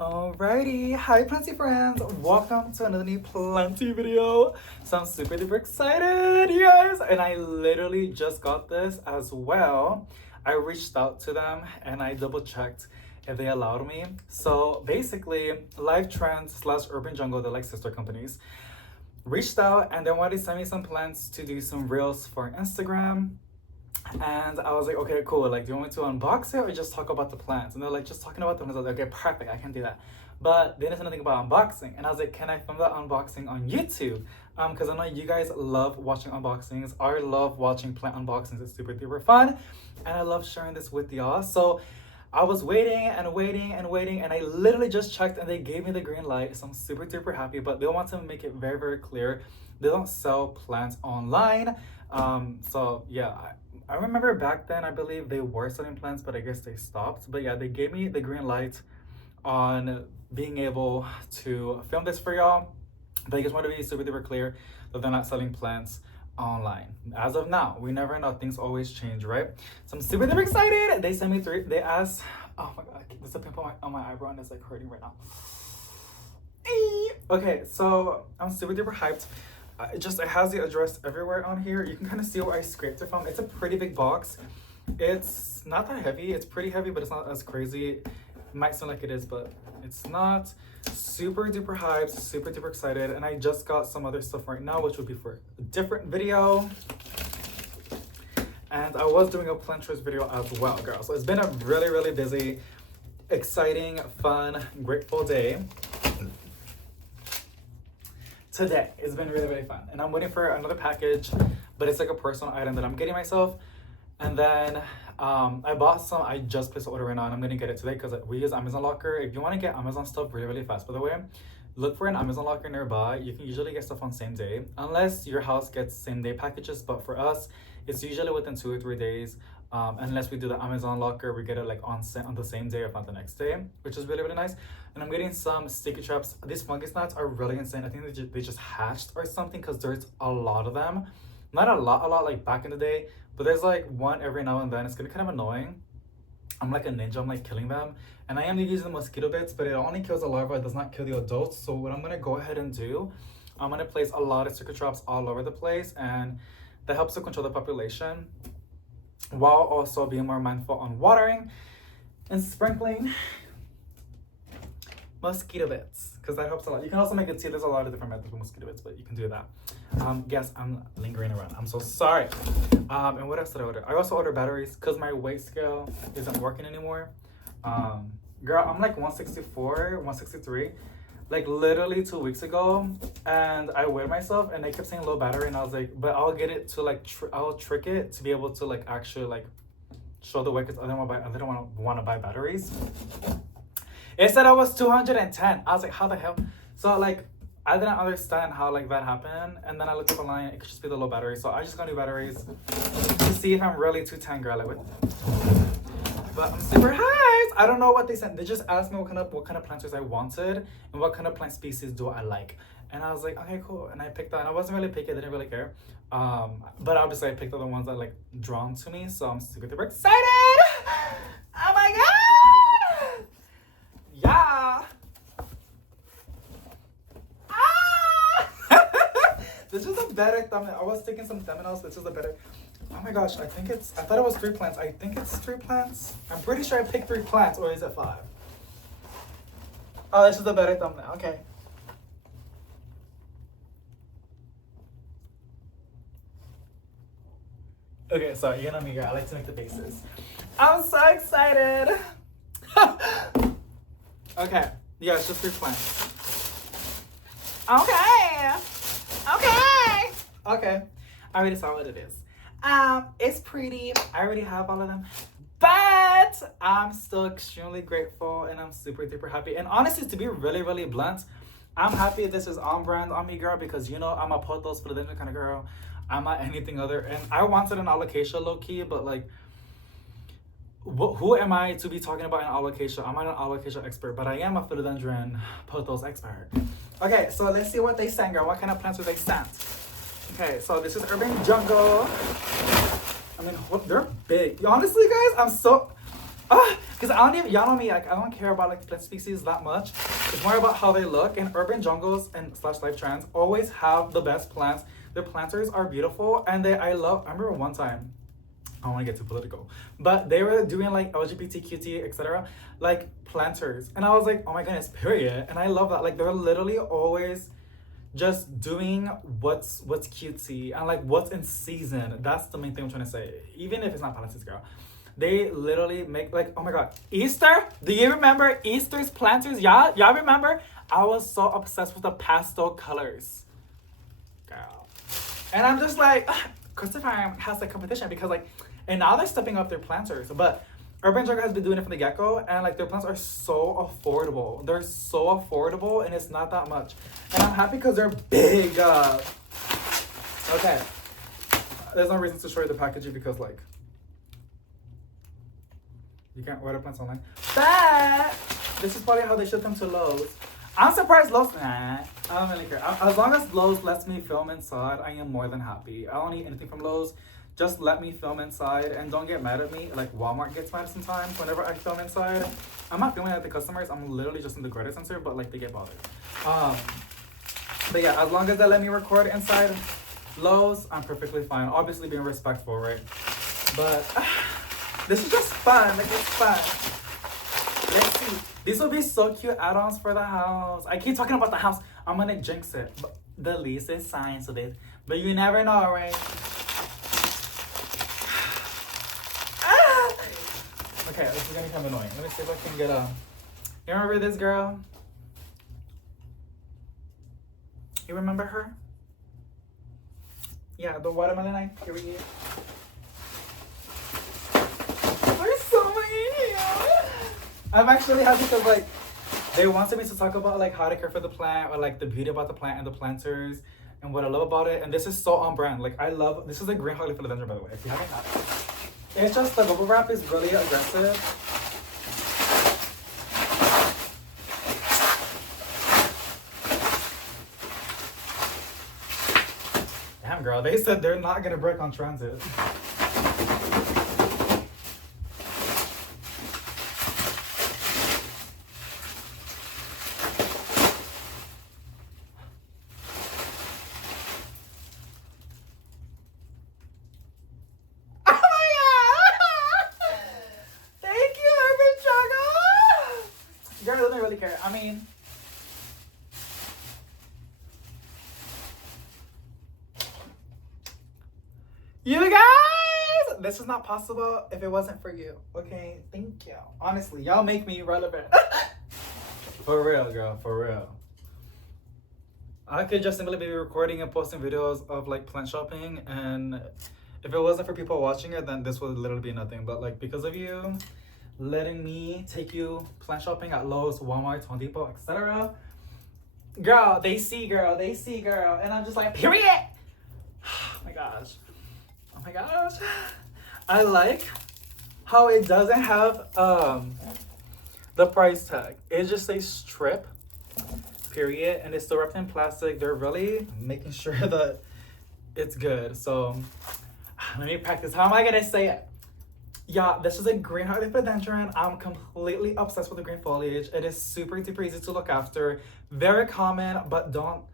Alrighty, hi Planty friends, welcome to another new Planty video. So I'm super duper excited, you guys, and I literally just got this as well. I reached out to them and I double checked if they allowed me. So basically, Live Trends slash Urban Jungle, they're like sister companies, reached out and they wanted to send me some plants to do some reels for Instagram. And I was like, okay, cool. Like, do you want me to unbox it or just talk about the plants? And they're like, just talking about them. And I was like, okay, perfect. I can do that. But they didn't say nothing about unboxing. And I was like, can I film that unboxing on YouTube? Because I know you guys love watching unboxings. I love watching plant unboxings. It's super duper fun. And I love sharing this with y'all. So I was waiting and waiting and waiting. And I literally just checked and they gave me the green light. So I'm super duper happy. But they want to make it very, very clear. They don't sell plants online. So yeah, I remember back then, I believe they were selling plants, but I guess they stopped. But yeah, they gave me the green light on being able to film this for y'all. But I just want to be super duper clear that they're not selling plants online. As of now, we never know. Things always change, right? So I'm super duper excited. They sent me 3. They asked, oh my God, there's a pimple on my eyebrow and it's like hurting right now. Okay, so I'm super duper hyped. It has the address everywhere on here. You can kind of see where I scraped it from. It's a pretty big box. It's not that heavy. It's pretty heavy, but it's not as crazy. It might sound like it is, but it's not. Super duper hyped, super duper excited. And I just got some other stuff right now, which will be for a different video. And I was doing a plant choice video as well, girl. So it's been a really, really busy, exciting, fun, grateful day. Today it's been really, really fun, and I'm waiting for another package, but it's like a personal item that I'm getting myself. And then I bought some. I just placed an order right now and I'm gonna get it today because we use Amazon Locker. If you want to get Amazon stuff really, really fast, by the way, look for an Amazon Locker nearby. You can usually get stuff on same day unless your house gets same day packages, but for us it's usually within 2 or 3 days. Unless we do the Amazon Locker, we get it like on the same day, if not the next day, which is really, really nice. And I'm getting some sticky traps. These fungus gnats are really insane. I think they just hatched or something because there's a lot of them. Not a lot like back in the day, but there's like one every now and then. It's gonna be kind of annoying. I'm like a ninja. I'm like killing them. And I am using the mosquito bits, but it only kills the larvae. It does not kill the adults. So what I'm gonna go ahead and do, I'm gonna place a lot of sticky traps all over the place, and that helps to control the population, while also being more mindful on watering and sprinkling mosquito bits, because that helps a lot. You can also make it tea. There's a lot of different methods with mosquito bits, but you can do that. Yes, I'm lingering around. I'm so sorry. And what else did I order? I also ordered batteries because my weight scale isn't working anymore. Girl, I'm like 164, 163. Like literally 2 weeks ago, and I weighed myself and they kept saying low battery, and I was like, but I'll get it to like I'll trick it to be able to like actually like show the weight, because I didn't want to buy batteries. It said I was 210. I was like, how the hell? So like I didn't understand how like that happened, and then I looked up online. It could just be the low battery, so I just got new batteries to see if I'm really 210, girl. Like what? But I'm super hyped. I don't know what they sent. They just asked me what kind of planters I wanted and what kind of plant species do I like. And I was like, okay, cool. And I picked that. And I wasn't really picky. I didn't really care. But obviously I picked the ones that like drawn to me. So I'm super duper excited. Oh my God. Yeah. Ah! This is a better thumbnail. I was taking some thumbnails. This is a better. Oh my gosh, I thought it was 3 plants. I think it's 3 plants. I'm pretty sure I picked 3 plants, or is it 5? Oh, this is a better thumbnail. Okay. Okay, sorry, you know me, girl. I like to make the faces. I'm so excited. Okay, yeah, it's just 3 plants. Okay. I already saw what it is. It's pretty. I already have all of them, but I'm still extremely grateful and I'm super duper happy. And honestly, to be really, really blunt, I'm happy this is on brand on me, girl, because you know I'm a pothos philodendron kind of girl. I'm not anything other. And I wanted an alocasia low key, but like, who am I to be talking about an alocasia? I'm not an alocasia expert, but I am a philodendron pothos expert. Okay, so let's see what they sent, girl. What kind of plants were they sent? Okay, so this is Urban Jungle. I mean, they're big. Honestly, guys, Because I don't even, y'all know me, like, I don't care about like plant species that much. It's more about how they look. And urban jungles and slash life trends always have the best plants. Their planters are beautiful, and I remember one time, I don't want to get too political, but they were doing like LGBTQT, etc., like planters. And I was like, oh my goodness, period. And I love that. Like, they're literally always just doing what's cutesy and like what's in season. That's the main thing I'm trying to say. Even if it's not politics, girl. They literally make like, oh my god, Easter? Do you remember Easter's planters? Y'all remember? I was so obsessed with the pastel colors. Girl. And I'm just like, Christopher has a competition because like, and now they're stepping up their planters. But Urban Jungle has been doing it from the get-go, and like their plants are so affordable. They're so affordable, and it's not that much. And I'm happy because they're big. Okay. There's no reason to show you the packaging because like, you can't order plants online. But this is probably how they ship them to Lowe's. I'm surprised Lowe's, nah, I don't really care. As long as Lowe's lets me film inside, I am more than happy. I don't need anything from Lowe's. Just let me film inside and don't get mad at me. Like Walmart gets mad sometimes whenever I film inside. I'm not filming at the customers. I'm literally just in the credit center, but like they get bothered. But yeah, as long as they let me record inside Lowe's, I'm perfectly fine. Obviously being respectful, right? But this is just fun. Like, it's fun. Let's see. These will be so cute add-ons for the house. I keep talking about the house. I'm gonna jinx it. But the lease is signed, so they. But you never know, right? Okay, this is gonna become annoying. Let me see if I can get a. You remember this girl? You remember her? Yeah, the watermelon eye period. There's so many here. I'm actually happy because like they wanted me to talk about like how to care for the plant or like the beauty about the plant and the planters and what I love about it. And this is so on brand. Like I love this is a green holly philodendron, by the way. If you haven't had it, it's just the bubble wrap is really aggressive. Damn, girl, they said they're not gonna break on transit. I mean, you guys, this is not possible if it wasn't for you. Okay, thank you. Honestly, y'all make me relevant. For real, girl, for real. I could just simply be recording and posting videos of like plant shopping, and if it wasn't for people watching it, then this would literally be nothing. But like because of you letting me take you plant shopping at Lowe's, Walmart, Home Depot, etc. Girl, they see, girl. And I'm just like, period. Oh my gosh. Oh my gosh. I like how it doesn't have the price tag. It just says strip, period. And it's still wrapped in plastic. They're really making sure that it's good. So let me practice. How am I gonna say it? Yeah, this is a green philodendron. I'm completely obsessed with the green foliage. It is super, super easy to look after. Very common, but don't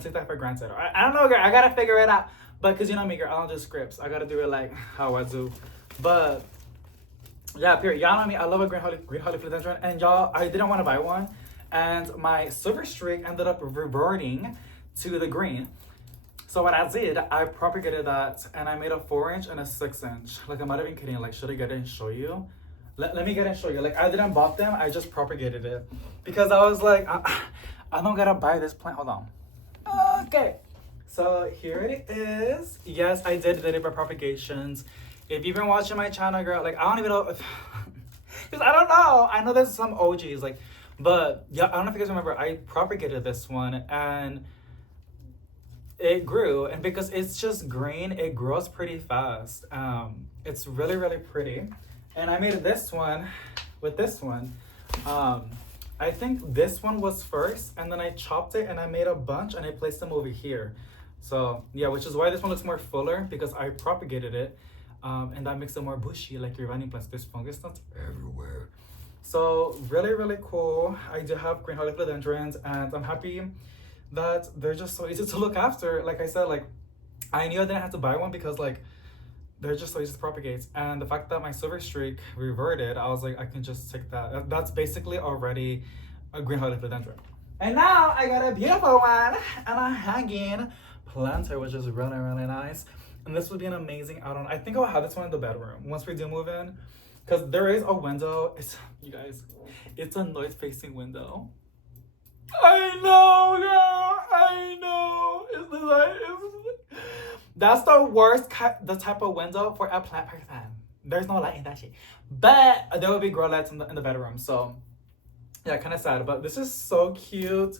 take that for granted. I don't know, girl. I gotta figure it out. But because you know me, girl, I don't do scripts. I gotta do it like how I do. But yeah, period. Y'all know me. I love a green holly philodendron. And y'all, I didn't want to buy one. And my silver streak ended up reverting to the green. So what I did, I propagated that and I made a 4-inch and a 6-inch. Like I'm not even kidding. Like, should I get it and show you? Let me get it and show you. Like I didn't bought them. I just propagated it because I was like, I don't gotta buy this plant. Hold on. Okay. So here it is. Yes, I did it by propagations. If you've been watching my channel, girl, like I don't even know if, because I don't know. I know there's some OGs like, but yeah, I don't know if you guys remember. I propagated this one and it grew, and because it's just green, it grows pretty fast. It's really, really pretty. And I made this one with this one. I think this one was first, and then I chopped it and I made a bunch and I placed them over here. So yeah, which is why this one looks more fuller because I propagated it. and that makes it more bushy, like your running plants. There's fungus nuts everywhere. So really, really cool. I do have green hearted philodendrons, and I'm happy that they're just so easy to look after. Like I said, like I knew I didn't have to buy one because like they're just so easy to propagate. And the fact that my silver streak reverted, I was like, I can just take that. That's basically already a green hearted philodendron. And now I got a beautiful one and a hanging planter, which is really, really nice. And this would be an amazing add-on. I think I'll have this one in the bedroom once we do move in, because there is a window. It's, you guys, it's a north-facing window. I know, girl. I know. That's the worst the type of window for a plant person. There's no light in that shit. But there will be grow lights in the bedroom. So yeah, kind of sad. But this is so cute.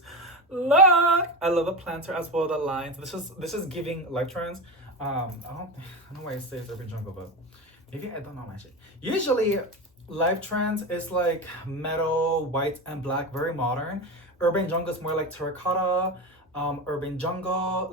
Look, I love the planter as well. The lines. This is giving life trends. I don't know why it says urban jungle, but maybe I don't know my shit. Usually, life trends is like metal, white, and black, very modern. Urban jungle is more like terracotta. Urban jungle,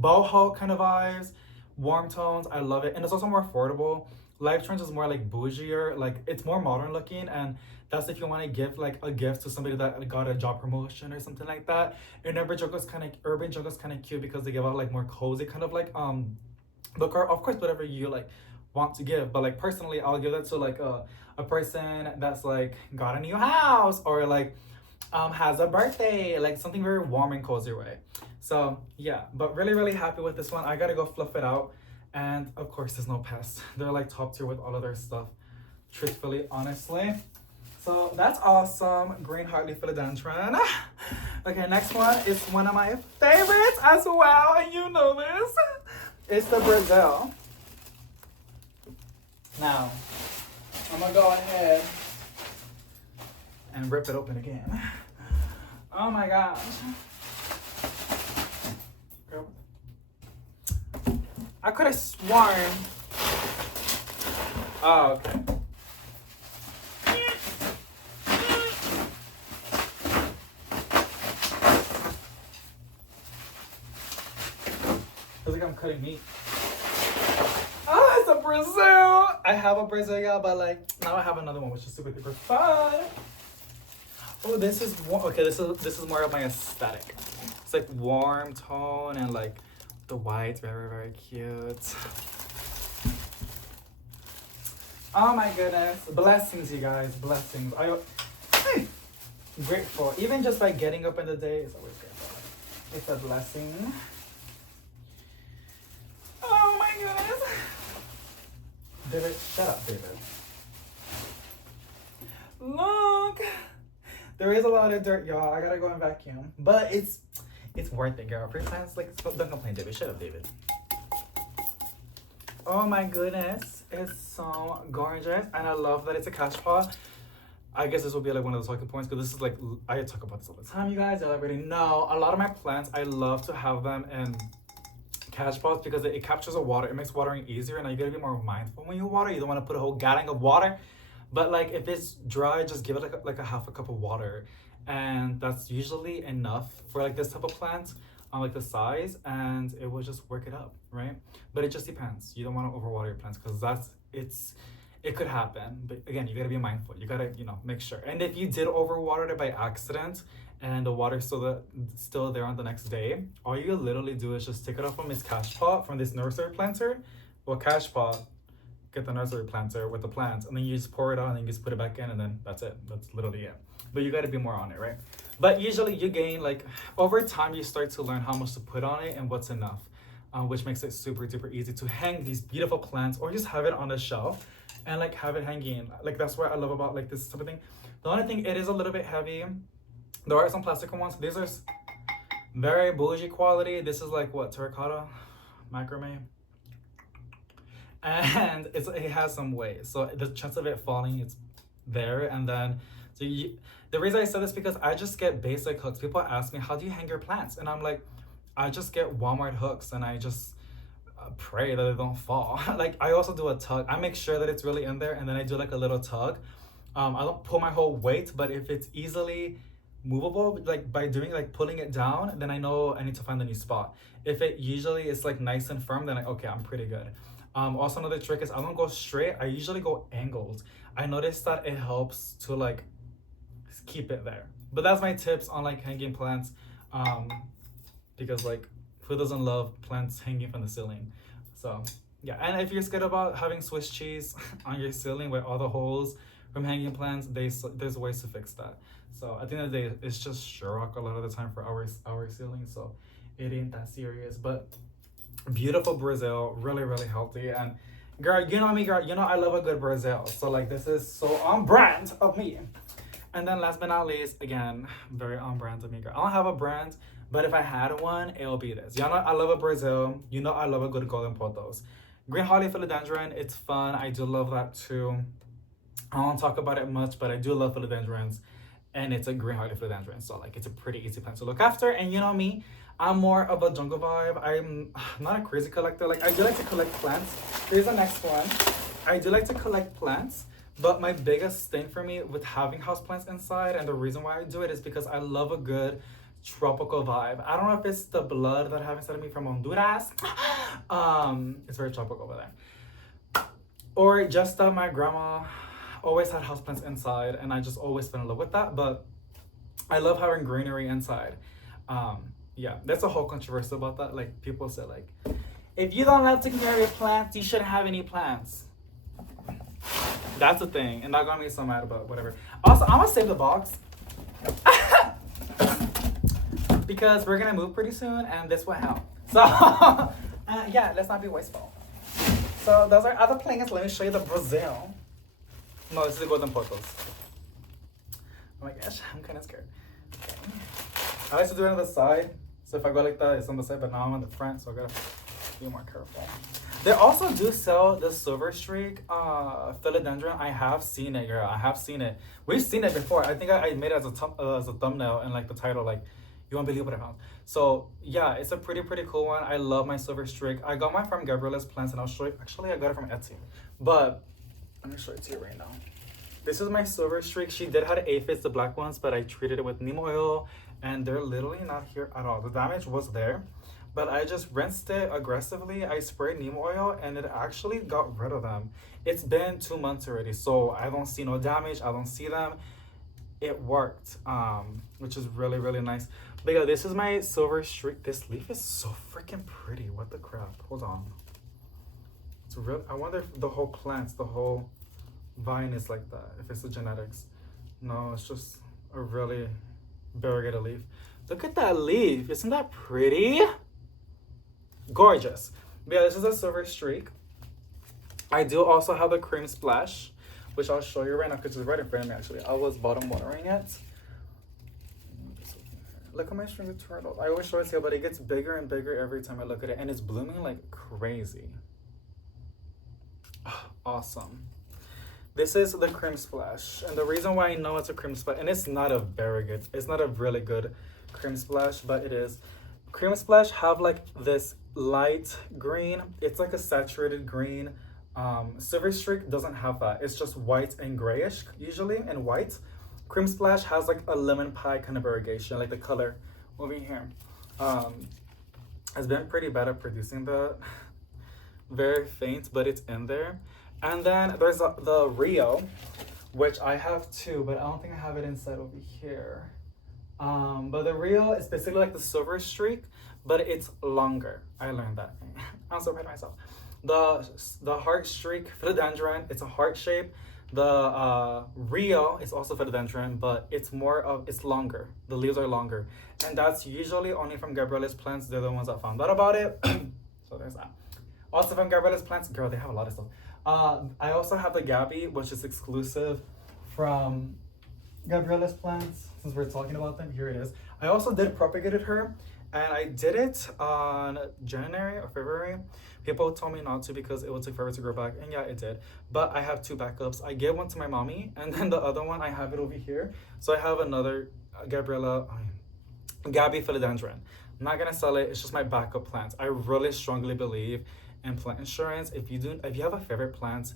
boho kind of vibes, warm tones. I love it, and it's also more affordable. Life trends is more like bougier, like it's more modern looking, and that's if you want to give like a gift to somebody that got a job promotion or something like that. And urban jungle is kind of cute because they give out like more cozy kind of like book, or of course whatever you like want to give. But like personally, I'll give that to like a person that's like got a new house, or like has a birthday, like something very warm and cozy way. So yeah, but really, really happy with this one. I gotta go fluff it out. And of course, there's no pests. They're like top tier with all of their stuff, truthfully, honestly. So that's awesome. Green Heartleaf Philodendron. Okay, next one is one of my favorites as well, and you know this. It's the Brazil. Now, I'm gonna go ahead and rip it open again. Oh my gosh. Girl. I could have sworn. Oh, okay. Feels like I'm cutting meat. Oh, it's a Brazil. I have a Brazil, y'all, but like now I have another one, which is super duper fun. Oh, this is this is more of my aesthetic. It's like warm tone and like the white, very, very cute. Oh my goodness, blessings, you guys, blessings. I'm grateful. Even just by getting up in the day is always grateful. It's a blessing. Oh my goodness. David, shut up, David. Look. There is a lot of dirt, y'all. I gotta go and vacuum. But it's worth it, girl. First times, like, don't complain, David. Shut up, David. Oh my goodness. It's so gorgeous. And I love that it's a cash pot. I guess this will be like one of the talking points, because this is like, I talk about this all the time, you guys. I already know. A lot of my plants, I love to have them in cash pots because it captures the water. It makes watering easier, and you gotta be more mindful when you water. You don't want to put a whole gallon of water. But like if it's dry, just give it like a half a cup of water, and that's usually enough for like this type of plant, like the size, and it will just work it up, right? But it just depends. You don't want to overwater your plants, because it could happen. But again, you gotta be mindful. You gotta make sure. And if you did overwater it by accident and the water's still there on the next day, all you literally do is just take it off from its cash pot, from this nursery planter, or cash pot. Get the nursery planter with the plants, and then you just pour it on, and you just put it back in, and then that's it. That's literally it. But you got to be more on it, right? But usually you gain, like, over time you start to learn how much to put on it and what's enough, which makes it super duper easy to hang these beautiful plants, or just have it on the shelf and like have it hanging. Like that's what I love about like this type of thing. The only thing, it is a little bit heavy. There are some plastic ones. These are very bougie quality. This is like what, terracotta macrame. And it has some weight, so the chance of it falling is there. And then the reason I said this, because I just get basic hooks. People ask me, how do you hang your plants? And I'm like, I just get Walmart hooks, and I just pray that they don't fall. Like I also do a tug. I make sure that it's really in there, and then I do like a little tug. I don't pull my whole weight, but if it's easily movable, like by doing like pulling it down, then I know I need to find a new spot. If it usually is like nice and firm, then okay, I'm pretty good. Also another trick is I don't go straight, I usually go angled. I noticed that it helps to like keep it there. But that's my tips on like hanging plants, because like who doesn't love plants hanging from the ceiling? So yeah, and if you're scared about having Swiss cheese on your ceiling with all the holes from hanging plants, there's ways to fix that. So at the end of the day, it's just shellac a lot of the time for our ceiling, so it ain't that serious. But beautiful Brazil, really healthy. And girl, you know me, girl, you know I love a good Brazil. So like this is so on brand of me. And then last but not least, again, very on brand of me, girl. I don't have a brand, but if I had one, it'll be this. Y'all know I love a Brazil. You know I love a good golden pothos. Green holly philodendron, it's fun. I do love that too. I don't talk about it much, but I do love philodendrons. And it's a green holly philodendron, so like it's a pretty easy plant to look after. And you know me, I'm more of a jungle vibe. I'm not a crazy collector. Like I do like to collect plants. Here's the next one. I do like to collect plants, but my biggest thing for me with having houseplants inside, and the reason why I do it is because I love a good tropical vibe. I don't know if it's the blood that I have inside of me from Honduras. It's very tropical over there. Or just that my grandma always had houseplants inside, and I just always fell in love with that. But I love having greenery inside. Yeah, there's a whole controversy about that. Like people say like, if you don't love taking care of your plants, you shouldn't have any plants. That's the thing, and that got me so mad about whatever. Also, I'm gonna save the box because we're gonna move pretty soon, and this will help. So yeah, let's not be wasteful. So those are other plants. Let me show you the Brazil. No, this is the golden pothos. Oh my gosh, I'm kind of scared. Okay. I like to do it on the side. So if I go like that, it's on the side, but now I'm on the front, so I gotta be more careful. They also do sell the silver streak philodendron. I have seen it, girl. I have seen it. We've seen it before. I think I made it as a thumbnail and like the title, like, you won't believe what I found. So yeah, it's a pretty cool one. I love my silver streak. I got mine from Gabriella's Plants, and I'll show you. Actually, I got it from Etsy, but let me show it to you right now. This is my silver streak. She did have aphids, the black ones, but I treated it with neem oil, and they're literally not here at all. The damage was there, but I just rinsed it aggressively. I sprayed neem oil, and it actually got rid of them. It's been 2 months already, so I don't see no damage. I don't see them. It worked, which is really nice. But yeah, this is my silver streak. This leaf is so freaking pretty. What the crap? Hold on. It's real. I wonder if the whole plants, the whole vine is like that, if it's the genetics. No, it's just a really variegated leaf. Look at that leaf. Isn't that pretty? Gorgeous. But yeah, this is a silver streak. I do also have the cream splash, which I'll show you right now because it's right in front of me. Actually, I was bottom watering it. Look at my string of turtles. I always show it here, but it gets bigger and bigger every time I look at it, and it's blooming like crazy. Awesome. This is the cream splash, and the reason why I know it's a cream splash, and it's not a really good cream splash, but it is. Cream splash have like this light green. It's like a saturated green. Silver streak doesn't have that. It's just white and grayish usually, and white. Cream splash has like a lemon pie kind of variegation, like the color over here. It's been pretty bad at producing the very faint, but it's in there. And then there's the Rio, which I have too, but I don't think I have it inside over here. But the Rio is basically like the silver streak, but it's longer. I learned that. I'm so proud of myself. The heart streak philodendron, it's a heart shape. The Rio is also philodendron, but it's longer. The leaves are longer. And that's usually only from Gabriella's Plants. They're the ones that found out about it. So there's that. Also from Gabriella's Plants, girl, they have a lot of stuff. I also have the Gabby, which is exclusive from Gabriella's Plants. Since we're talking about them, here it is. I also did propagated her, and I did it on January or February. People told me not to because it would take forever to grow back, and yeah, it did. But I have 2 backups. I gave one to my mommy, and then the other one, I have it over here. So I have another Gabby philodendron. I'm not gonna sell it. It's just my backup plants. I really strongly believe in plant insurance. If you have a favorite plant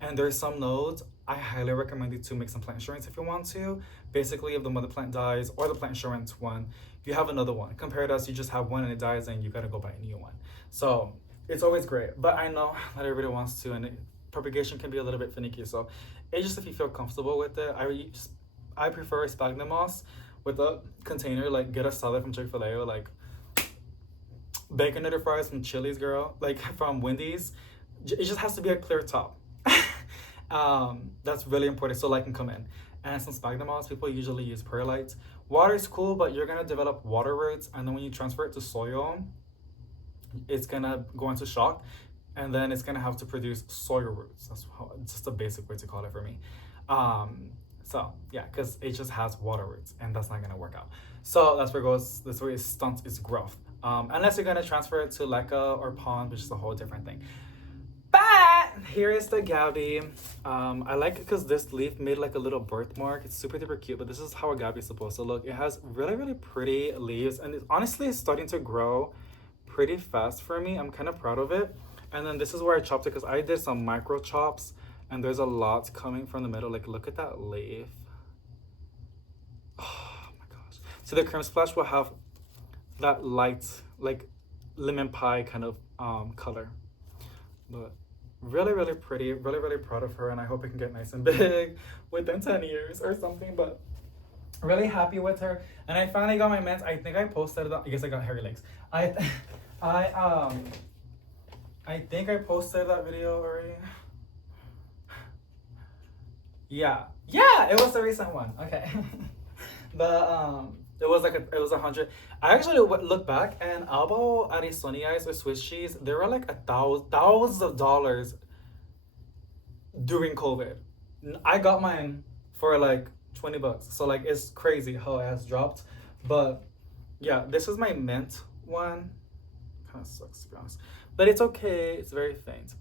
and there's some nodes, I highly recommend you to make some plant insurance if you want to. Basically, if the mother plant dies or the plant insurance one, you have another one. Compared to us, you just have one and it dies and you gotta go buy a new one. So it's always great. But I know not everybody wants to, and propagation can be a little bit finicky. So it's just if you feel comfortable with it. I prefer sphagnum moss with a container. Like get a salad from Chick-fil-A, or like bacon or fries from Chili's, girl. Like from Wendy's. It just has to be a clear top. That's really important so light can come in. And some sphagnum moss, people usually use perlite. Water is cool, but you're gonna develop water roots, and then when you transfer it to soil, it's gonna go into shock, and then it's gonna have to produce soil roots. That's how, just a basic way to call it for me. So yeah, because it just has water roots, and that's not gonna work out. So that's where it goes. That's where it stunts its growth. Unless you're gonna transfer it to leca or pond, which is a whole different thing. But here is the Gabby. I like it because this leaf made like a little birthmark. It's super duper cute, but this is how a Gabby is supposed to look. It has really, really pretty leaves, and it honestly is starting to grow pretty fast for me. I'm kind of proud of it. And then this is where I chopped it because I did some micro chops, and there's a lot coming from the middle. Like, look at that leaf. Oh my gosh. So the cream splash will have that light, like lemon pie kind of color. But really, really pretty, really, really proud of her, and I hope it can get nice and big within 10 years or something. But really happy with her. And I finally got my mints. I think I posted it. I guess I got hairy legs. I think I posted that video already. Yeah, it was the recent one. Okay. But it was like it was 100. I actually look back, and Albo Arizoniais or Swiss cheese, they were like thousands of dollars during COVID. I got mine for like $20. So like it's crazy how it has dropped. But yeah, this is my mint one. Kind of sucks to be honest, but it's okay. It's very faint.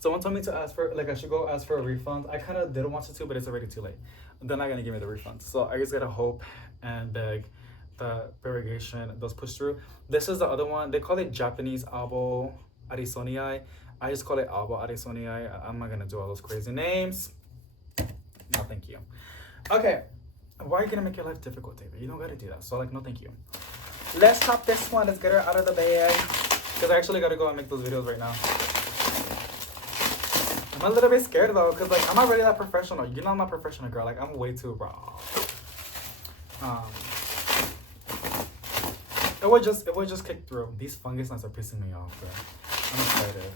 Someone told me to ask for, like, I should go ask for a refund. I kind of didn't want to, but it's already too late. They're not gonna give me the refund, so I just gotta hope and beg that irrigation does push through. This is the other one. They call it Japanese Albo Arizonii. I just call it Albo Arizonii. I'm not gonna do all those crazy names. No, thank you. Okay, why are you gonna make your life difficult, David? You don't gotta do that. So like, no, thank you. Let's chop this one. Let's get her out of the bag, because I actually gotta go and make those videos right now. I'm a little bit scared though, because like I'm not really that professional. You know I'm not professional, girl. Like I'm way too raw. It would just kick through. These fungus gnats are pissing me off, bro. I'm excited.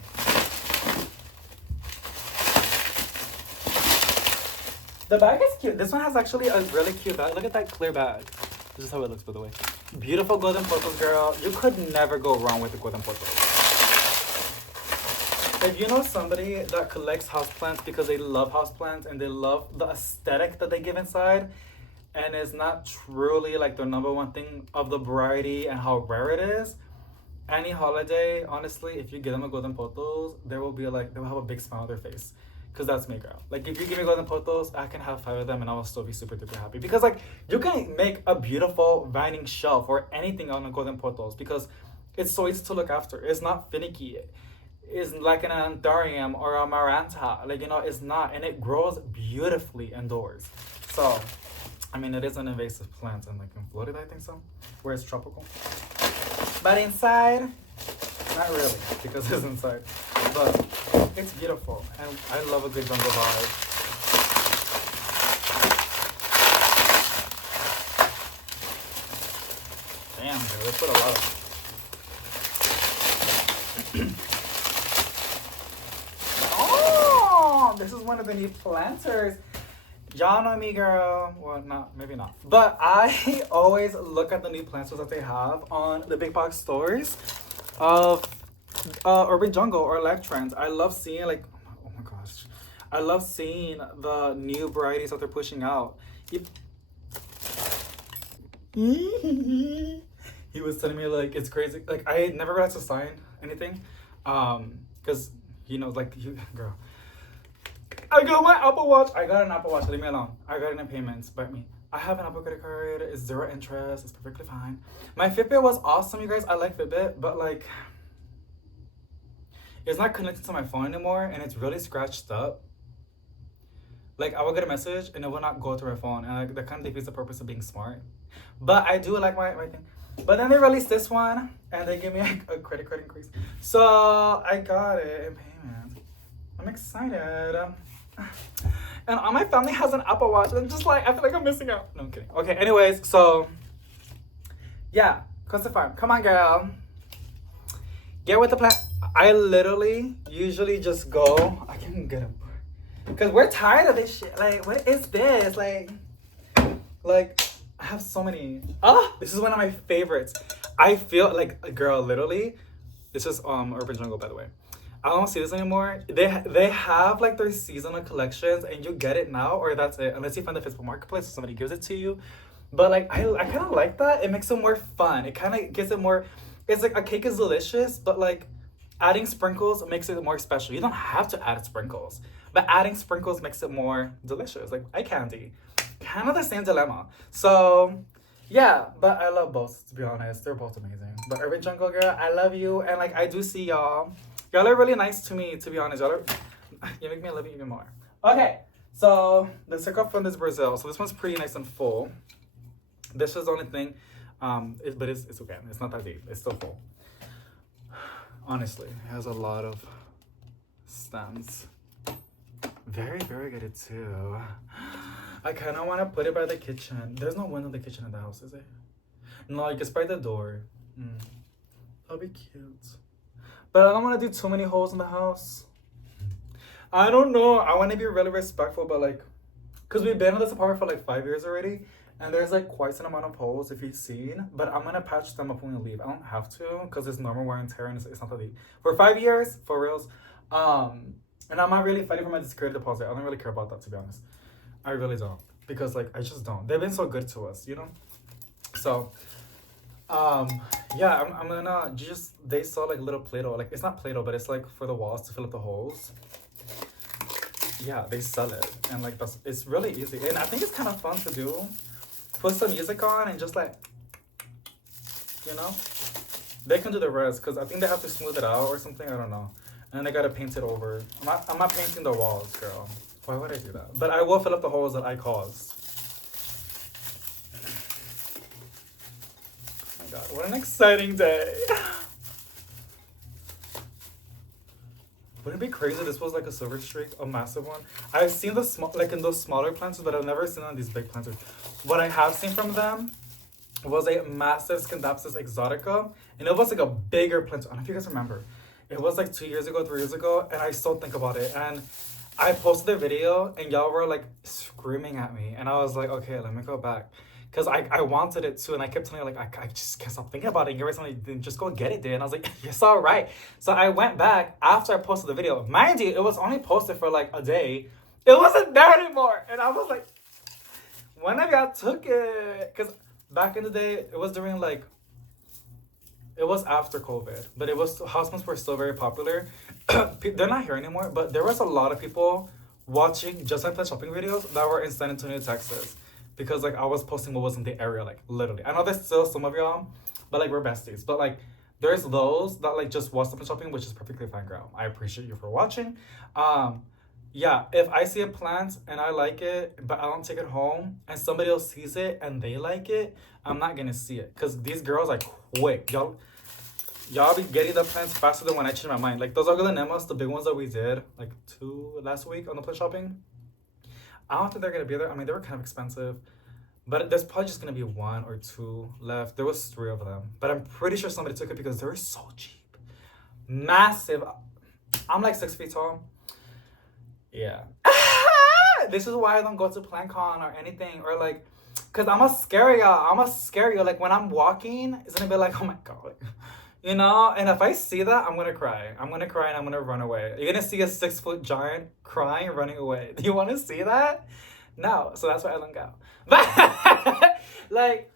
The bag is cute. This one has actually a really cute bag. Look at that clear bag. This is how it looks, by the way. Beautiful golden potos, girl. You could never go wrong with the golden potos. If you know somebody that collects houseplants because they love houseplants and they love the aesthetic that they give inside, and it's not truly like their number one thing of the variety and how rare it is, any holiday, honestly, if you give them a golden potos, they will have a big smile on their face. Because that's me, girl. Like, if you give me golden potos, I can have 5 of them and I will still be super duper happy. Because, like, you can make a beautiful vining shelf or anything on a golden potos because it's so easy to look after. It's not finicky. It's like an anthurium or a maranta. Like, you know, it's not. And it grows beautifully indoors. So, I mean, it is an invasive plant. And, like, in Florida, I think so. Where it's tropical. But inside, not really. Because it's inside. But it's beautiful. And I love a good jungle vibe. Damn, girl. They put a lot of... Oh, this is one of the new planters. Y'all know me, girl. Well, not, maybe not. But I always look at the new planters that they have on the big box stores of Urban Jungle or Life Trends. I love seeing, like, oh my gosh. I love seeing the new varieties that they're pushing out. He was telling me, like, it's crazy. Like, I never got to sign anything. Because, you know, like, girl. I got my Apple Watch. I got an Apple Watch. Leave me alone. I got it in payments. Bite me. I have an Apple credit card. It's 0 interest. It's perfectly fine. My Fitbit was awesome, you guys. I like Fitbit, but, like, it's not connected to my phone anymore, and it's really scratched up. Like, I will get a message, and it will not go to my phone, and like, that kind of defeats the purpose of being smart. But I do like my thing. But then they released this one, and they gave me a credit card increase. So I got it in payment. I'm excited. And all my family has an Apple Watch, and I'm just like, I feel like I'm missing out. No, I'm kidding. Okay, anyways, so yeah, Costa Farm. Come on, girl. Get with the plan. I literally usually just go. I can't get them. Because we're tired of this shit. Like, what is this? Like, I have so many. This is one of my favorites. I feel like a girl, literally. This is Urban Jungle, by the way. I don't see this anymore. They have like their seasonal collections, and you get it now, or that's it. Unless you find the physical marketplace, or somebody gives it to you. But like, I kind of like that. It makes it more fun. It kind of gives it more. It's like a cake is delicious, but like adding sprinkles makes it more special. You don't have to add sprinkles, but adding sprinkles makes it more delicious. Like eye candy, kind of the same dilemma. So yeah, but I love both, to be honest. They're both amazing. But Urban Jungle, girl, I love you, and like I do see y'all. Y'all are really nice to me, to be honest. You make me love you even more. Okay, so let's take off from this Brazil. So this one's pretty nice and full. This is the only thing, but it's okay. It's not that deep. It's still full. Honestly, it has a lot of stems. Very variegated too. I kind of want to put it by the kitchen. There's no window in the kitchen in the house, is it? No, I guess by the door. That'll be cute. But I don't want to do too many holes in the house. I don't know. I want to be really respectful, but like, because we've been in this apartment for like 5 years already, and there's like quite an amount of holes if you've seen. But I'm going to patch them up when we leave. I don't have to, because it's normal wear and tear, and it's not that deep. For 5 years, for reals. And I'm not really fighting for my security deposit. I don't really care about that, to be honest. I really don't. Because like, I just don't. They've been so good to us, you know? So, yeah, I'm gonna just, they saw like little Play-Doh, like it's not Play-Doh, but it's like for the walls to fill up the holes. Yeah, they sell it, and like it's really easy, and I think it's kind of fun to do. Put some music on and just like, you know, they can do the rest because I think they have to smooth it out or something. I don't know, and they gotta paint it over. I'm not painting the walls, girl. Why would I do that? But I will fill up the holes that I caused. God, what an exciting day. Wouldn't it be crazy if this was like a silver streak, a massive one? I've seen the small, like in those smaller planters, but I've never seen on these big planters. What I have seen from them was a massive Scandapsis exotica, and it was like a bigger planter. I don't know if you guys remember. It was like 2 years ago, 3 years ago, and I still think about it. And I posted the video, and y'all were like screaming at me, and I was like, okay, let me go back. Because I wanted it too, and I kept telling her, like, I just can't stop thinking about it. And you're right, just go get it, dude. And I was like, it's all right. So I went back after I posted the video. Mind you, it was only posted for like a day. It wasn't there anymore. And I was like, when have y'all took it? Because back in the day, it was during like, it was after COVID. But it was, houseplants were still very popular. They're not here anymore, but there was a lot of people watching Just Like Plant shopping videos that were in San Antonio, Texas. Because like I was posting what was in the area, like literally. I know there's still some of y'all, but like we're besties. But like there's those that like just watch the shopping, which is perfectly fine, girl. I appreciate you for watching. Yeah, if I see a plant and I like it, but I don't take it home, and somebody else sees it and they like it, I'm not gonna see it. Cause these girls are quick. Y'all be getting the plants faster than when I change my mind. Like those Aglanemas, the big ones that we did, like 2 last week on the plant shopping. I don't think they're gonna be there. I mean, they were kind of expensive, but there's probably just gonna be 1 or 2 left. There was 3 of them, but I'm pretty sure somebody took it because they were so cheap. Massive. I'm like 6 feet tall. Yeah. This is why I don't go to PlantCon or anything, or like, cause I'm gonna scare y'all. Like when I'm walking, it's gonna be like, oh my God. You know, and if I see that, I'm gonna cry. I'm gonna cry and I'm gonna run away. You're gonna see a 6-foot giant crying, running away. Do you want to see that? No. So that's why I don't go. But like,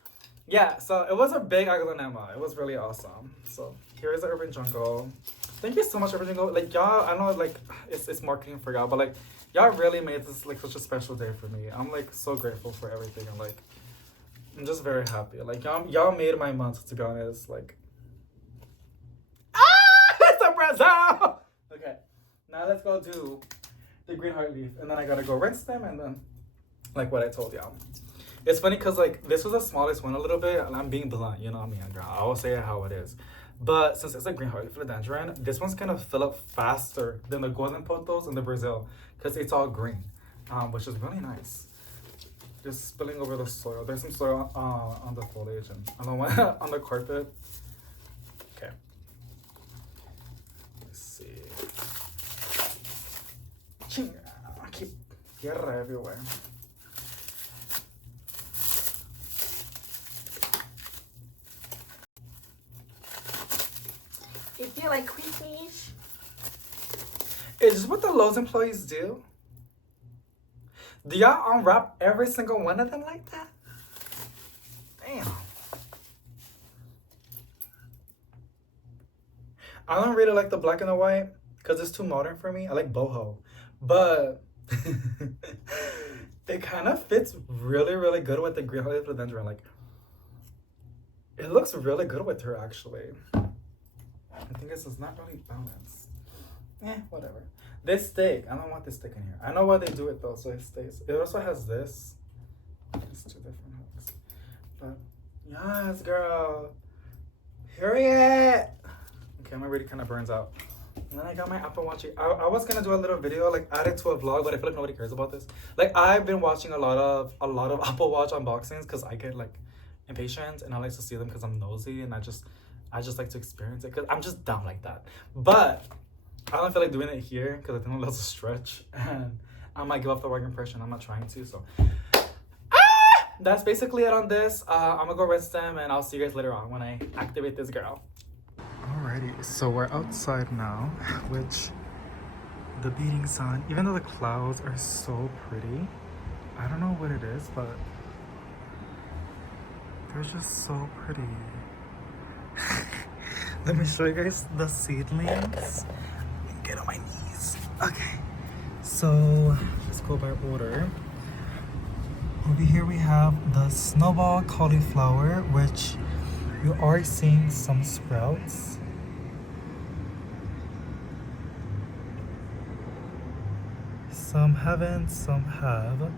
yeah. So it was a big Aglaonema. It was really awesome. So here is the Urban Jungle. Thank you so much, Urban Jungle. Like y'all, I know like it's marketing for y'all, but like y'all really made this like such a special day for me. I'm like so grateful for everything, and like I'm just very happy. Like y'all made my month, to be honest. Like. Brazil. Okay, now let's go do the green heart leaf, and then I gotta go rinse them, and then like what I told y'all. It's funny because like this was the smallest one a little bit, and I'm being blunt, you know what I mean? I will say it how it is. But since it's a green heart philodendron, this one's gonna fill up faster than the golden pothos and the Brazil because it's all green, which is really nice. Just spilling over the soil. There's some soil on the foliage and on the one on the carpet. Okay. Let's see. I keep tierra everywhere. You feel like crayfish? Is this what the Lowe's employees do? Do y'all unwrap every single one of them like that? Damn. I don't really like the black and the white because it's too modern for me. I like boho. But it kind of fits really, really good with the green heart philodendron. Like, it looks really good with her, actually. I think it's not really balanced. Whatever. This stick, I don't want this stick in here. I know why they do it though, so it stays. It also has this. It's two different hooks. But yes, girl. Period. Okay, my ready kind of burns out. And then I got my Apple Watch. I was gonna do a little video, like add it to a vlog, but I feel like nobody cares about this. Like I've been watching a lot of Apple Watch unboxings because I get like impatient and I like to see them because I'm nosy and I just like to experience it because I'm just down like that. But I don't feel like doing it here because I think that's a stretch and I might give off the wrong impression. I'm not trying to, so that's basically it on this. I'm gonna go rinse them and I'll see you guys later on when I activate this girl. Alrighty, so we're outside now, which the beating sun, even though the clouds are so pretty, I don't know what it is, but they're just so pretty. Let me show you guys the seedlings. Get on my knees. Okay, so let's go by order. Over here we have the snowball cauliflower, which you are seeing some sprouts. Some haven't, some have,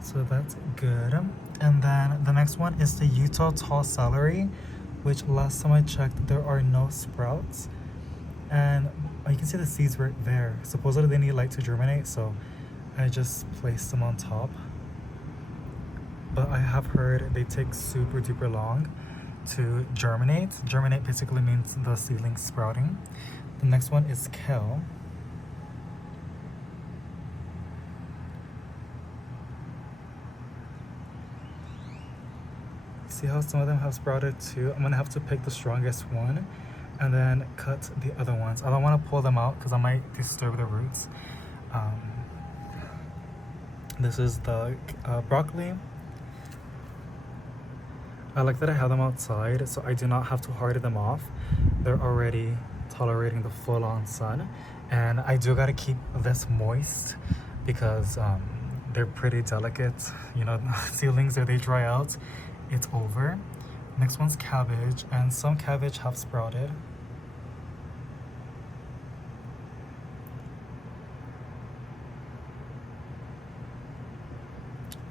so that's good. And then the next one is the Utah tall celery, which last time I checked there are no sprouts, and you can see the seeds right there. Supposedly they need light to germinate, so I just placed them on top, but I have heard they take super duper long to germinate. Germinate basically means the seedling sprouting. The next one is kale. See how some of them have sprouted too? I'm gonna have to pick the strongest one and then cut the other ones. I don't want to pull them out because I might disturb the roots. This is the broccoli. I like that I have them outside so I do not have to harden them off. They're already tolerating the full-on sun, and I do gotta keep this moist because they're pretty delicate. You know, seedlings, if they dry out, it's over. Next one's cabbage, and some cabbage have sprouted.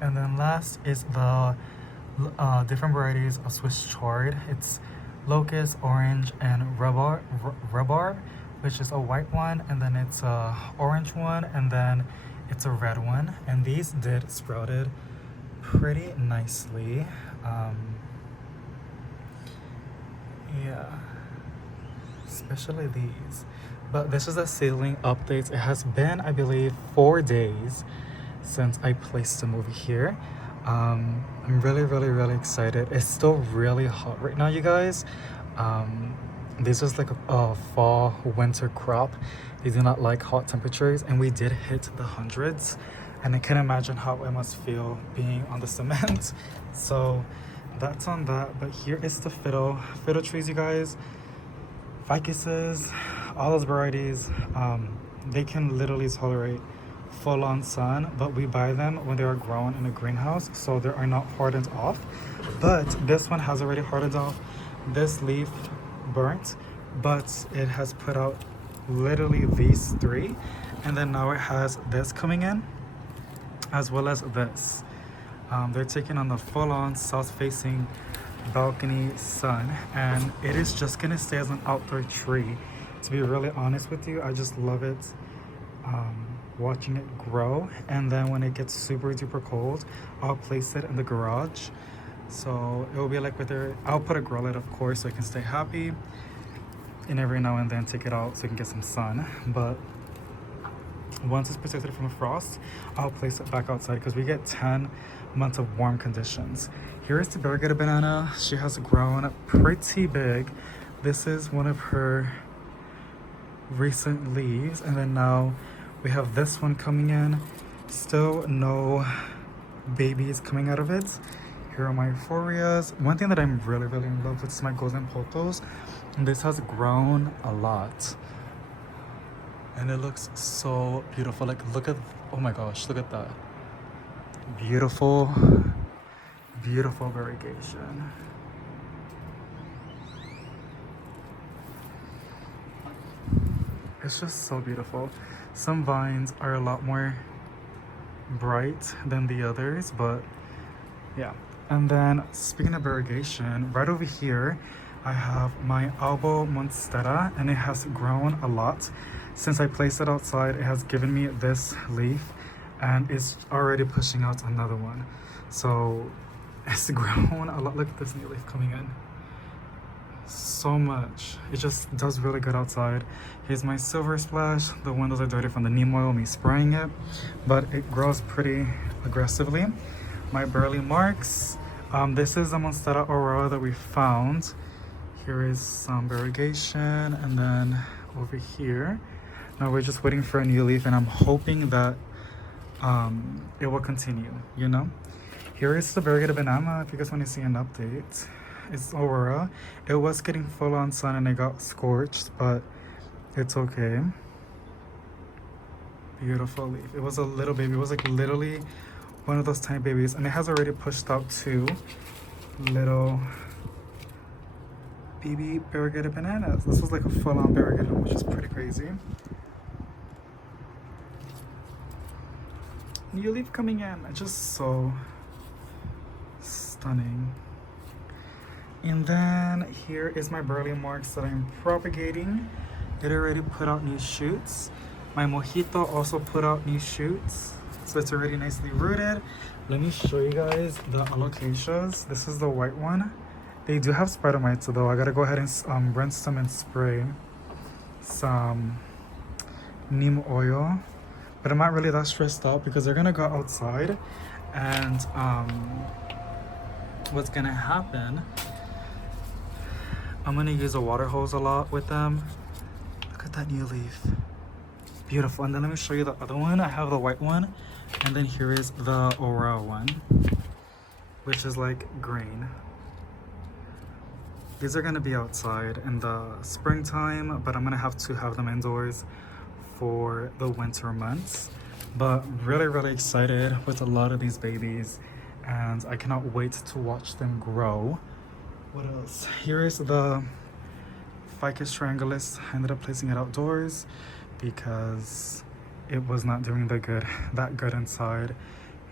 And then last is the different varieties of Swiss chard. It's locust, orange, and rhubarb, which is a white one, and then it's a orange one, and then it's a red one. And these did sprouted pretty nicely. Yeah, especially these. But this is a seedling update. It has been, I believe, 4 days since I placed them over here. I'm really excited. It's still really hot right now, you guys. This is like a fall winter crop. They do not like hot temperatures, and we did hit the hundreds, and I can imagine how I must feel being on the cement. So that's on that. But here is the fiddle trees, you guys. Ficuses, all those varieties, they can literally tolerate full-on sun, but we buy them when they are grown in a greenhouse, so they are not hardened off. But this one has already hardened off. This leaf burnt, but it has put out literally these 3, and then now it has this coming in as well as this. They're taking on the full-on south-facing balcony sun, and it is just gonna stay as an outdoor tree. To be really honest with you, I just love it. Watching it grow, and then when it gets super duper cold, I'll place it in the garage. So it will be like with their, I'll put a grow light, of course, so it can stay happy, and every now and then take it out so it can get some sun. But once it's protected from the frost, I'll place it back outside because we get 10 months of warm conditions. Here is the variegated banana. She has grown pretty big. This is one of her recent leaves, and then now we have this one coming in. Still no babies coming out of it. Here are my euphorbias. One thing that I'm really in love with is my golden pothos. And this has grown a lot. And it looks so beautiful. Like, look at, oh my gosh, look at that. Beautiful, beautiful variegation. It's just so beautiful. Some vines are a lot more bright than the others, but yeah. And then speaking of variegation, right over here I have my Albo Monstera, and it has grown a lot. Since I placed it outside, it has given me this leaf, and it's already pushing out another one. So it's grown a lot. Look at this new leaf coming in. So much. It just does really good outside. Here's my silver splash. The windows are dirty from the neem oil, me spraying it, but it grows pretty aggressively. My burley marks. This is the Monstera Aurora that we found. Here is some variegation, and then over here, now we're just waiting for a new leaf, and I'm hoping that it will continue, you know. Here is the variegated banana, if you guys want to see an update. It's Aurora. It was getting full on sun and it got scorched, but it's okay. Beautiful leaf. It was a little baby. It was like literally one of those tiny babies, and it has already pushed out 2 little baby variegated bananas. This was like a full-on variegated, which is pretty crazy. New leaf coming in. Just so stunning. And then here is my burley marks that I'm propagating. It already put out new shoots. My mojito also put out new shoots, so it's already nicely rooted. Let me show you guys the alocasias. This is the white one. They do have spider mites, though. I gotta go ahead and rinse them and spray some neem oil. But I'm not really that stressed out because they're gonna go outside, and what's gonna happen, I'm gonna use a water hose a lot with them. Look at that new leaf. Beautiful. And then let me show you the other one. I have the white one, and then here is the Aurora one, which is like green. These are gonna be outside in the springtime, but I'm gonna have to have them indoors for the winter months. But really excited with a lot of these babies, and I cannot wait to watch them grow. What else? Here is the Ficus triangulis. I ended up placing it outdoors because it was not doing that good inside.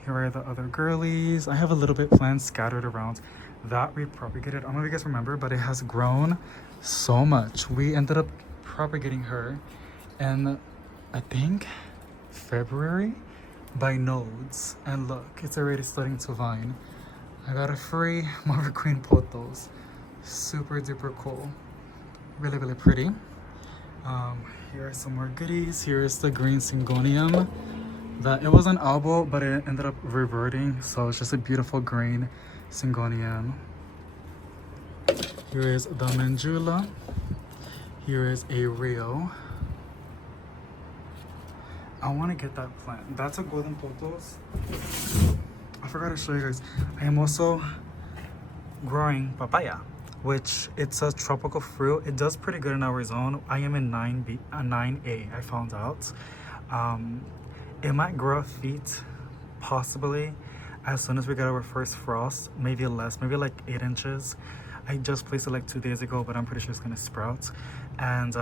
Here are the other girlies. I have a little bit plants scattered around. That we propagated, I don't know if you guys remember, but it has grown so much. We ended up propagating her in, I think, February by nodes, and look, it's already starting to vine. I got a free Mother Queen pothos. Super duper cool. Really pretty. Here are some more goodies. Here is the green syngonium. That it was an albo, but it ended up reverting, so it's just a beautiful green syngonium. Here is the Manjula. Here is a Rio. I want to get that plant. That's a golden pothos. I forgot to show you guys. I am also growing papaya, which it's a tropical fruit. It does pretty good in our zone. I am in 9A, I found out. It might grow feet, possibly, as soon as we get our first frost. Maybe less, maybe like 8 inches. I just placed it like 2 days ago, but I'm pretty sure it's gonna sprout. And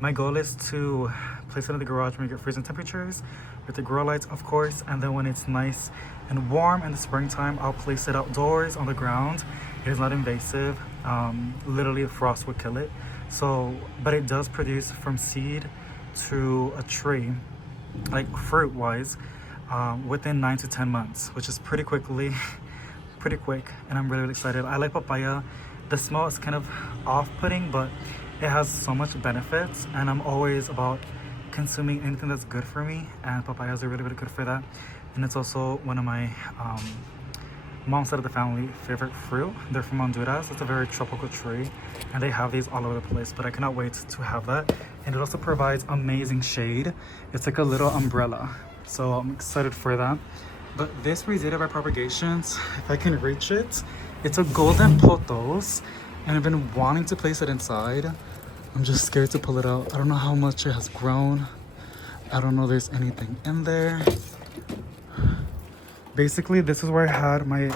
My goal is to place it in the garage when we get freezing temperatures with the grow lights, of course, and then when it's nice and warm in the springtime, I'll place it outdoors on the ground. It is not invasive. Literally, the frost would kill it. So, but it does produce from seed to a tree, like fruit-wise, within 9 to 10 months, which is pretty quick, and I'm really excited. I like papaya. The smell is kind of off-putting, but it has so much benefits, and I'm always about consuming anything that's good for me, and papayas are really good for that. And it's also one of my mom's side of the family favorite fruit. They're from Honduras. It's a very tropical tree, and they have these all over the place, but I cannot wait to have that. And it also provides amazing shade. It's like a little umbrella, so I'm excited for that. But this radiated by propagations, if I can reach it, it's a golden pothos, and I've been wanting to place it inside. I'm just scared to pull it out. I don't know how much it has grown. I don't know if there's anything in there. Basically, this is where I had my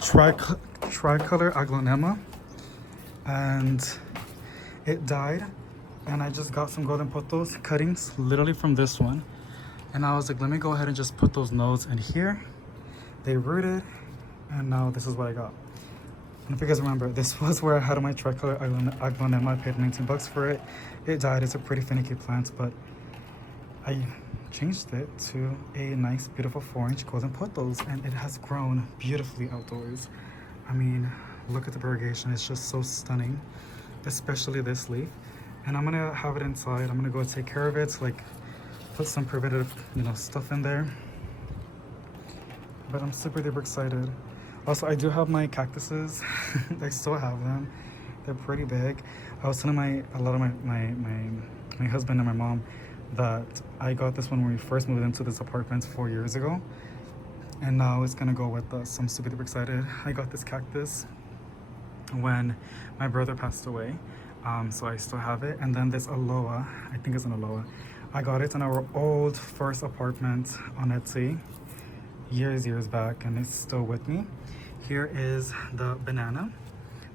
tricolor aglonema, and it died. And I just got some golden pothos cuttings, literally from this one. And I was like, let me go ahead and just put those nodes in here. They rooted, and now this is what I got. And if you guys remember, this was where I had my tricolor aglonema. I paid 19 bucks for it. It died. It's a pretty finicky plant, but I changed it to a nice, beautiful 4-inch golden pothos, and it has grown beautifully outdoors. I mean, look at the variegation. It's just so stunning, especially this leaf. And I'm gonna have it inside. I'm gonna go take care of it, like put some preventative, stuff in there. But I'm super duper excited. Also, I do have my cactuses. I still have them. They're pretty big. I was telling my husband and my mom that I got this one when we first moved into this apartment 4 years ago, and now it's gonna go with us. I'm super duper excited. I got this cactus when my brother passed away, so I still have it. And then this aloe, I think it's an aloe. I got it in our old first apartment on Etsy years back, and it's still with me. Here is the banana.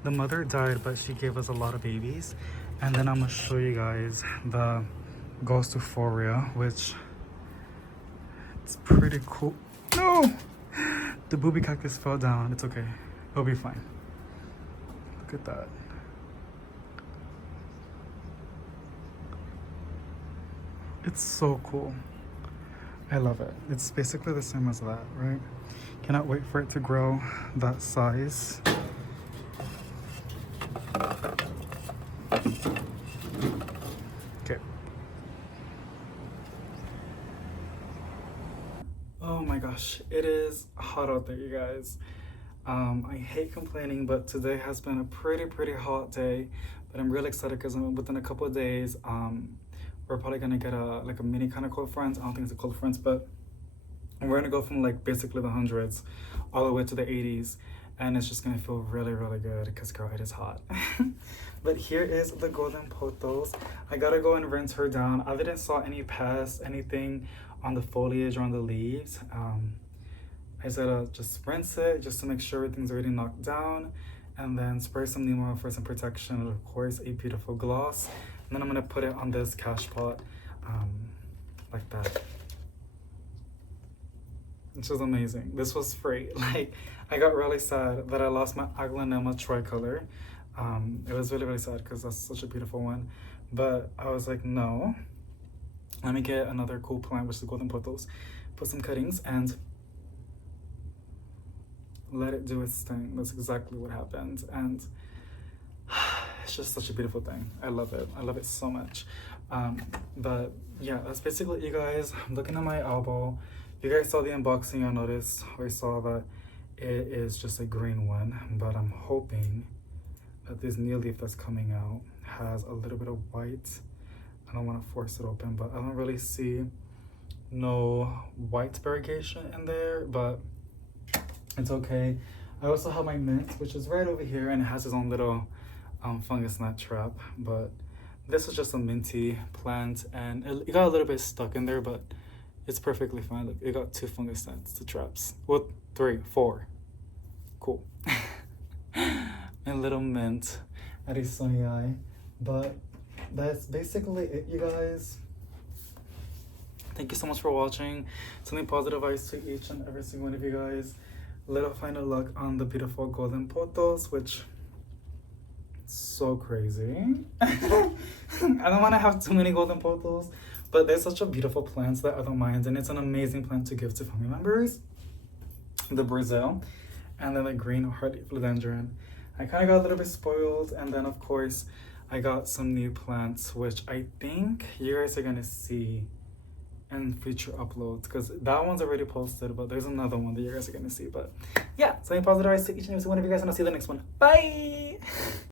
The mother died, but she gave us a lot of babies. And then I'm gonna show you guys the Ghostoforia, which it's pretty cool. No! The booby cactus fell down. It's okay. It'll be fine. Look at that. It's so cool. I love it. It's basically the same as that, right? Cannot wait for it to grow that size. Okay. Oh my gosh, it is hot out there, you guys. I hate complaining, but today has been a pretty hot day. But I'm really excited because within a couple of days, we're probably gonna get a mini kind of cold front. I don't think it's a cold front, but we're gonna go from like basically the hundreds all the way to the 80s, and it's just gonna feel really good because girl, it is hot. But here is the golden pothos. I gotta go and rinse her down. I didn't saw any pests, anything on the foliage or on the leaves. I said just rinse it just to make sure everything's already knocked down, and then spray some neem oil for some protection, and of course a beautiful gloss. And then I'm gonna put it on this cash pot like that. Which is amazing. This was free. Like, I got really sad that I lost my aglonema tricolor. It was really sad because that's such a beautiful one. But I was like, no, let me get another cool plant, which is the golden pothos. Put some cuttings and let it do its thing. That's exactly what happened. And it's just such a beautiful thing. I love it. I love it so much. But yeah, that's basically it, you guys. I'm looking at my elbow. If you guys saw the unboxing, you'll notice or saw that it is just a green one, but I'm hoping that this new leaf that's coming out has a little bit of white. I don't want to force it open, but I don't really see no white variegation in there, but it's okay. I also have my mint, which is right over here, and it has its own little fungus gnat trap, but this is just a minty plant, and it got a little bit stuck in there, but it's perfectly fine. Look, it got 2 fungus gnats, 2 traps. Well, 3, 4. Cool. And little mint at a sunny eye. But that's basically it, you guys. Thank you so much for watching. Sending positive vibes to each and every single one of you guys. Little final look on the beautiful golden potos, which so crazy. I don't want to have too many golden potos, but they're such a beautiful plant that I don't mind, and it's an amazing plant to give to family members. The Brazil, and then the green hardy philodendron. I kind of got a little bit spoiled, and then of course I got some new plants, which I think you guys are gonna see in future uploads, because that one's already posted, but there's another one that you guys are gonna see. But yeah, sending positive vibes to each and every one of you guys, and I'll see you in the next one. Bye.